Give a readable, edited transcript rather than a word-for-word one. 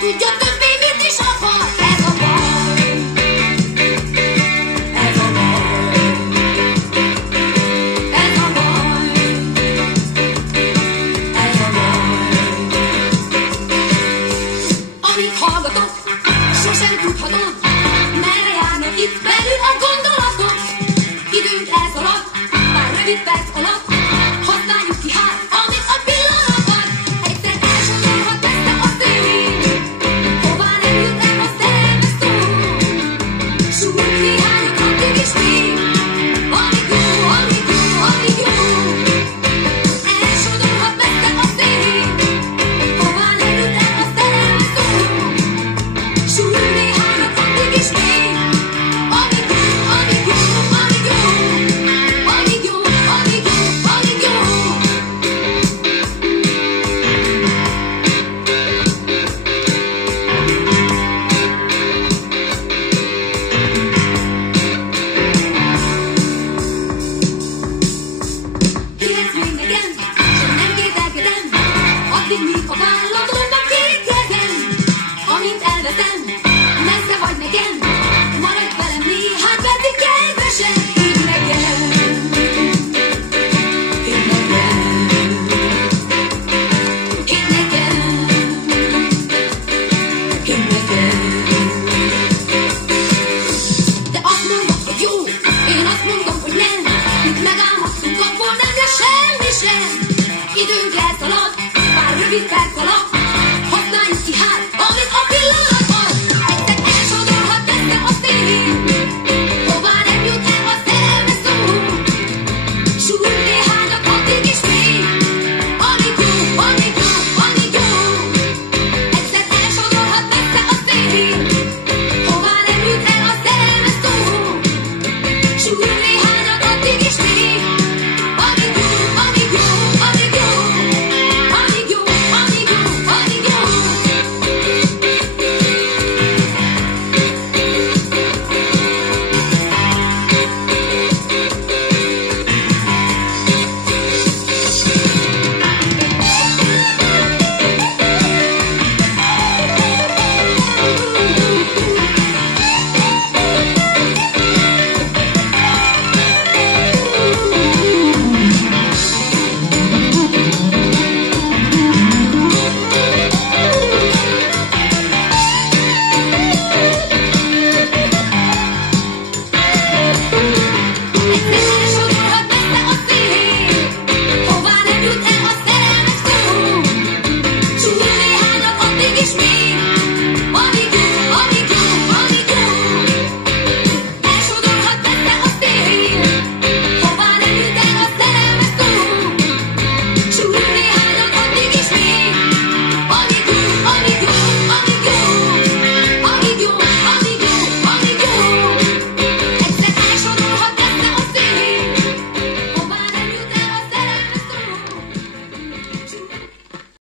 tudja többé, mit is akar. Ez a baj. Ez a baj. Ez a baj. Ez a baj. Amíg hallgatok, sosem tudhatom, merre járnak itt belül a gondolatok. Időnk elszalad, pár rövid perc alatt. Használjuk ki hát, amit a pillanat ad. Egyszer elsodorhat messze a szél. Hová nem jut el a szerelmes szó. Súlyt néhányat addig is még. Amíg jó, amíg jó, amíg jó. Elsodorhat messze a szél. Hová nem jut el a szerelmes szó. Súlyt néhányat addig is még. Amíg jó, amíg jó, amíg jó. Amíg jó, amíg jó, amíg jó. Hihetsz még nekem, sem nem kételkedem, addig míg a vállatomban kétkezem. Amint elveszem, messze vagy nekem, maradj velem néhány percig kedvesen. Hidd nekem, hidd nekem, hidd nekem, hidd nekem. De azt mondod, hogy jó, én azt mondom, hogy nem. Mit megállhattunk, abból nem lesz semmi sem. Időnk elszalad, pár rövid perc alatt.